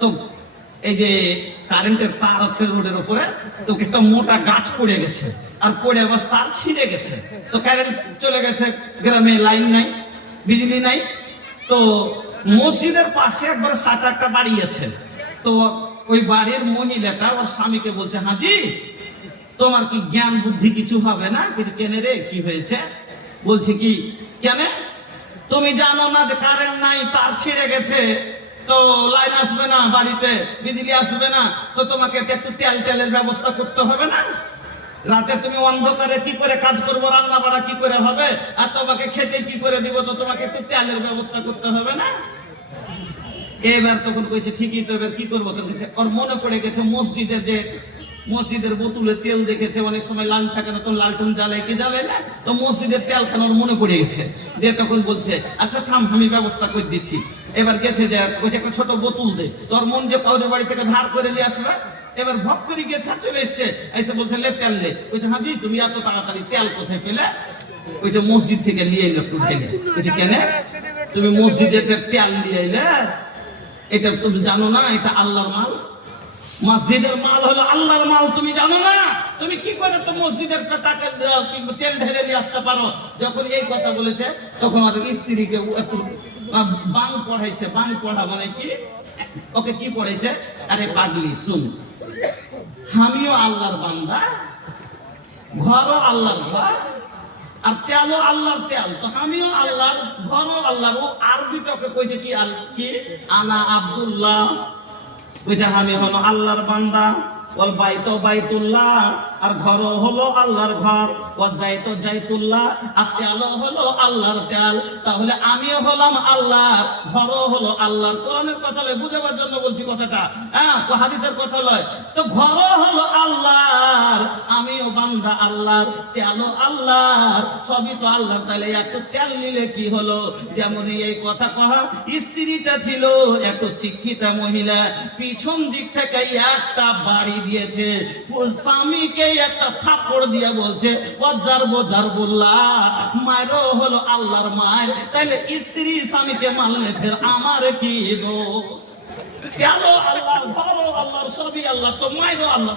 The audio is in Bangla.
তো এই যে কারেন্টের তার আছে রোডের উপরে, তো একটা মোটা গাছ পড়ে গেছে, আর পড়ে আবার তার ছিঁড়ে গেছে, তো কারেন্ট চলে গেছে, গ্রামে লাইন নাই, বিজলি নাই। তো মসজিদের পাশে একবার 7-8টা বাড়ি আছে। তো ওই বাড়ির মহিলাটা ওর স্বামীকে বলছে, হাজি তোমার কি জ্ঞান বুদ্ধি কিছু হবে না? কেন রে, কি হয়েছে? বলছে কি, কেন তুমি জানো না যে কারেন্ট নাই, তার ছিঁড়ে গেছে, তো লাইন আসবে না, বাড়িতে বিজলি আসবে না, তো তোমাকে একটু তেলের ব্যবস্থা করতে হবে না? রাতে তুমি অন্ধকারে কি করে কাজ করবো, রান্না বাড়া কি করে হবে, আর তোমাকে খেতে কি করে দিব, তো তোমাকে একটু তেলের ব্যবস্থা করতে হবে না? এবার তখন কইছে, ঠিকই তো, এবার কি করবো? তো ওর মনে পড়ে গেছে মসজিদের বোতলে তেল দেখেছে, অনেক সময় লাল থাকে না, তো লালটন জ্বালায় কি জ্বালায় না, তো মসজিদের তেল খানোর মনে পড়ে গেছে। যে তখন বলছে, আচ্ছা থাম, আমি ব্যবস্থা করে দিচ্ছি। এবার গেছে যে একটা ছোট বোতল দে, তোর মন যে কাউরে বাড়ি থেকে ধার করে নিয়ে আসবে। এবার ভক করে গিয়ে চলে এসছে, এসে বলছে, লে তেল লে। বলছে, হাজি তুমি এত তাড়াতাড়ি তেল কোথায় পেলে? বলছে, মসজিদ থেকে নিয়ে এলে একটু ঢেলে। বলছে, কেন তুমি মসজিদে তেল নিয়ে এলে? এটা তুমি জানো না এটা আল্লাহর মাল? মসজিদের মাল হলো আল্লাহর মাল, তুমি জানো না? তুমি কি করে তো মসজিদের টাকা তেল ঢেলে নিয়ে আসতে পারো? যখন এই কথা বলেছে, তখন আর স্ত্রীকে বাং পড়াইছে। বাং পড়া মানে কি? ওকে কি পড়াইছে? আরে পাগলি শুন, আমিও আল্লাহর বান্দা, ঘরও আল্লাহর ঘর, আর তেলও আল্লাহর তেল, তো আমিও আল্লাহর, ঘরও আল্লাহর। ও আরবিতে ওকে কইছে কি, আনা আব্দুল্লাহ, বুঝা আমি হলো আল্লাহর বান্দা, ওয়াল বাইতু বাইতুল্লাহ, আর ঘর হলো আল্লাহর ঘর, ওয়াল যাইতু যাইতুল্লাহ, আর তেল হলো আল্লাহর তেল। তাহলে আমিও হলাম আল্লাহর, ঘরও হলো আল্লাহর। কোরআনের কথা লয়, বুঝাবার জন্য বলছি কথাটা, হ্যাঁ, তো হাদিসের কথা লয়। তো ঘরও হলো আল্লাহর, আমিও বান্দা আল্লাহর, তেলও আল্লাহর, সবই তো আল্লাহর। তাহলে একটু তেল নিলে কি হলো? যেমন এই কথা কহা স্ত্রীটা ছিল একটু শিক্ষিতা মহিলা, পিছন দিক থেকে একটা বাড়ি দিয়েছে, স্বামীকে একটা থাপ্পড় দিয়ে বলছে, ওয়াজার বোঝার বললা, মায়েরও হলো আল্লাহর মায়ের। তাইলে স্ত্রী স্বামীকে মারলে ফের আমার কি দোষ? কেন আল্লাহর, ঘরও আল্লাহর, সবই আল্লাহ, তো মায়েরও আল্লাহ।